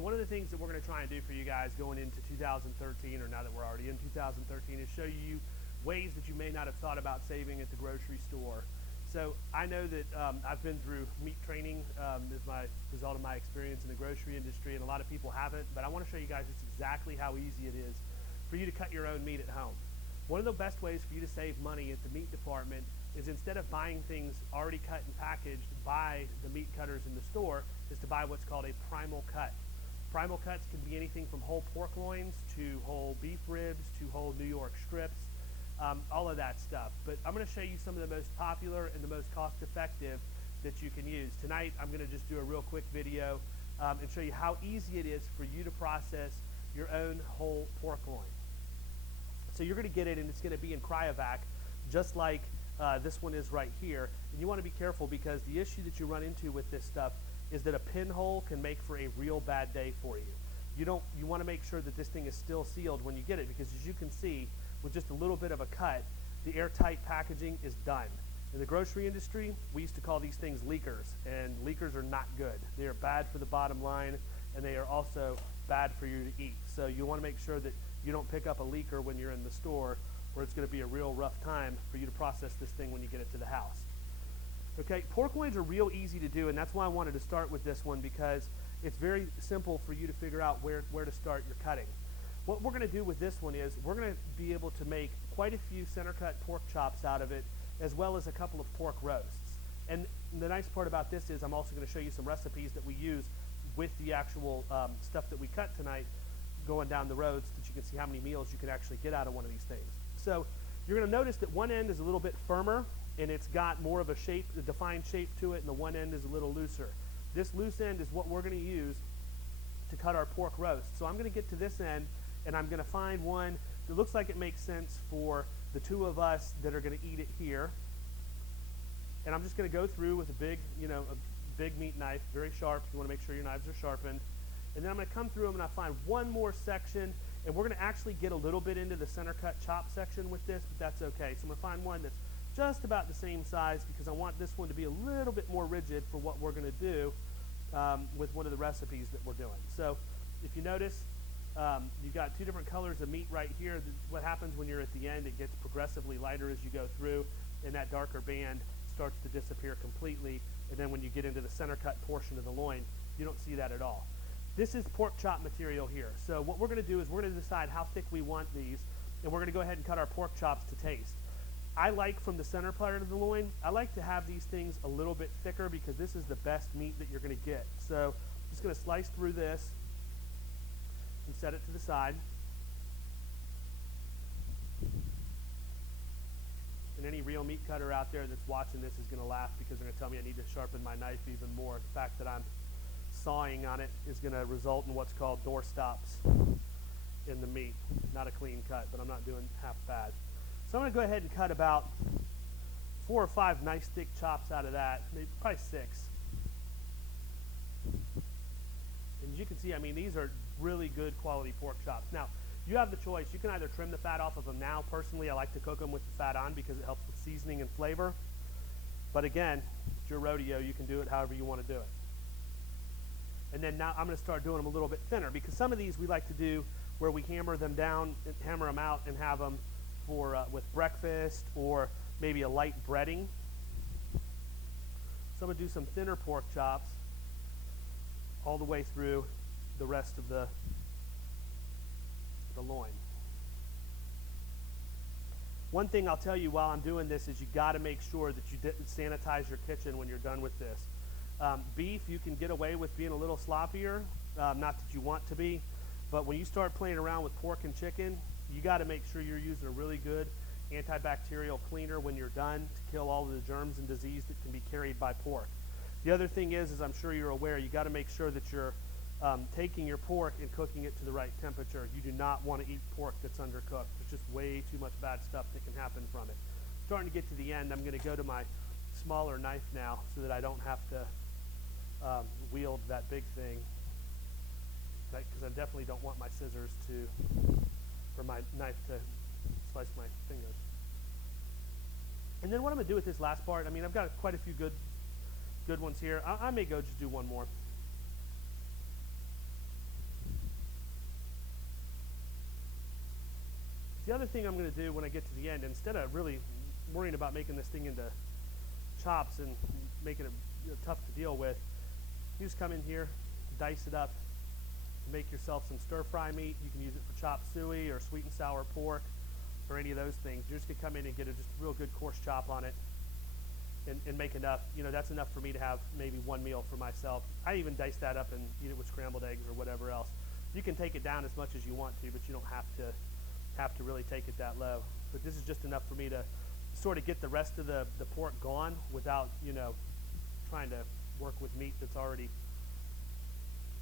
So one of the things that we're going to try and do for you guys going into 2013, or now that we're already in 2013, is show you ways that you may not have thought about saving at the grocery store. So I know that I've been through meat training as my result of my experience in the grocery industry, and a lot of people haven't, but I want to show you guys just exactly how easy it is for you to cut your own meat at home. One of the best ways for you to save money at the meat department is, instead of buying things already cut and packaged by the meat cutters in the store, is to buy what's called a primal cut. Primal cuts can be anything from whole pork loins to whole beef ribs to whole New York strips, all of that stuff. But I'm going to show you some of the most popular and the most cost-effective that you can use. Tonight I'm going to just do a real quick video and show you how easy it is for you to process your own whole pork loin. So you're going to get it, and it's going to be in cryovac, just like this one is right here. And you want to be careful, because the issue that you run into with this stuff is that a pinhole can make for a real bad day for you. You want to make sure that this thing is still sealed when you get it, because as you can see, with just a little bit of a cut, the airtight packaging is done. In the grocery industry, we used to call these things leakers, and leakers are not good. They are bad for the bottom line, and they are also bad for you to eat. So you want to make sure that you don't pick up a leaker when you're in the store, or it's going to be a real rough time for you to process this thing when you get it to the house. Okay, pork loins are real easy to do, and that's why I wanted to start with this one, because it's very simple for you to figure out where to start your cutting. What we're going to do with this one is we're going to be able to make quite a few center cut pork chops out of it, as well as a couple of pork roasts. And the nice part about this is I'm also going to show you some recipes that we use with the actual stuff that we cut tonight, going down the road, so that you can see how many meals you can actually get out of one of these things. So you're going to notice that one end is a little bit firmer, and it's got more of a shape, a defined shape to it, and the one end is a little looser. This loose end is what we're going to use to cut our pork roast. So I'm going to get to this end, and I'm going to find one that looks like it makes sense for the two of us that are going to eat it here. And I'm just going to go through with a big meat knife, very sharp. You want to make sure your knives are sharpened. And then I'm going to come through them, and I find one more section, and we're going to actually get a little bit into the center cut chop section with this, but that's okay. So I'm going to find one that's just about the same size, because I want this one to be a little bit more rigid for what we're going to do with one of the recipes that we're doing. So if you notice, you've got two different colors of meat right here. What happens when you're at the end, it gets progressively lighter as you go through, and that darker band starts to disappear completely. And then when you get into the center cut portion of the loin, you don't see that at all. This is pork chop material here. So what we're going to do is we're going to decide how thick we want these, and we're going to go ahead and cut our pork chops to taste. I like, from the center part of the loin, I like to have these things a little bit thicker, because this is the best meat that you're going to get. So I'm just going to slice through this and set it to the side. And any real meat cutter out there that's watching this is going to laugh, because they're going to tell me I need to sharpen my knife even more. The fact that I'm sawing on it is going to result in what's called door stops in the meat. Not a clean cut, but I'm not doing half bad. So I'm going to go ahead and cut about 4 or 5 nice thick chops out of that, maybe probably 6. And as you can see, I mean, these are really good quality pork chops. Now, you have the choice. You can either trim the fat off of them now. Personally, I like to cook them with the fat on, because it helps with seasoning and flavor. But again, it's your rodeo. You can do it however you want to do it. And then now I'm going to start doing them a little bit thinner, because some of these we like to do where we hammer them down, and hammer them out, and have them for with breakfast, or maybe a light breading. So I'm going to do some thinner pork chops all the way through the rest of the loin. One thing I'll tell you while I'm doing this is you got to make sure that you sanitize your kitchen when you're done with this. Beef, you can get away with being a little sloppier, not that you want to be, but when you start playing around with pork and chicken, you got to make sure you're using a really good antibacterial cleaner when you're done, to kill all of the germs and disease that can be carried by pork. The other thing is I'm sure you're aware, you got to make sure that you're taking your pork and cooking it to the right temperature. You do not want to eat pork that's undercooked. There's just way too much bad stuff that can happen from it. Starting to get to the end, I'm going to go to my smaller knife now, so that I don't have to wield that big thing, because I definitely don't want my scissors for my knife to slice my fingers. And then what I'm going to do with this last part, I mean, I've got quite a few good ones here. I may go just do one more. The other thing I'm going to do when I get to the end, instead of really worrying about making this thing into chops and making it tough to deal with, you just come in here, dice it up, make yourself some stir-fry meat. You can use it for chop suey or sweet and sour pork or any of those things. You're just going to come in and get a just real good coarse chop on it and make enough. That's enough for me to have maybe one meal for myself. I even dice that up and eat it with scrambled eggs or whatever else. You can take it down as much as you want to, but you don't have to really take it that low. But this is just enough for me to sort of get the rest of the pork gone without, trying to work with meat that's already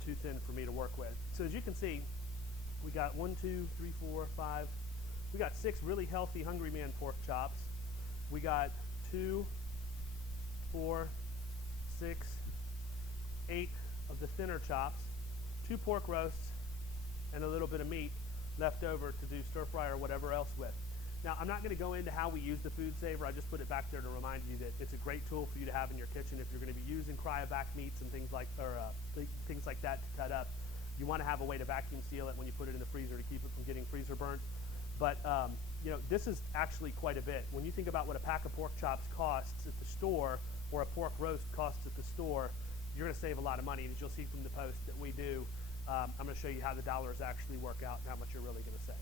too thin for me to work with. So as you can see, we got 1, 2, 3, 4, 5. We got 6 really healthy Hungry Man pork chops. We got 2, 4, 6, 8 of the thinner chops, 2 pork roasts, and a little bit of meat left over to do stir fry or whatever else with. Now, I'm not going to go into how we use the food saver. I just put it back there to remind you that it's a great tool for you to have in your kitchen if you're going to be using cryovac meats and things like that to cut up. You want to have a way to vacuum seal it when you put it in the freezer to keep it from getting freezer burnt. But this is actually quite a bit. When you think about what a pack of pork chops costs at the store or a pork roast costs at the store, you're going to save a lot of money. And as you'll see from the post that we do, I'm going to show you how the dollars actually work out and how much you're really going to save.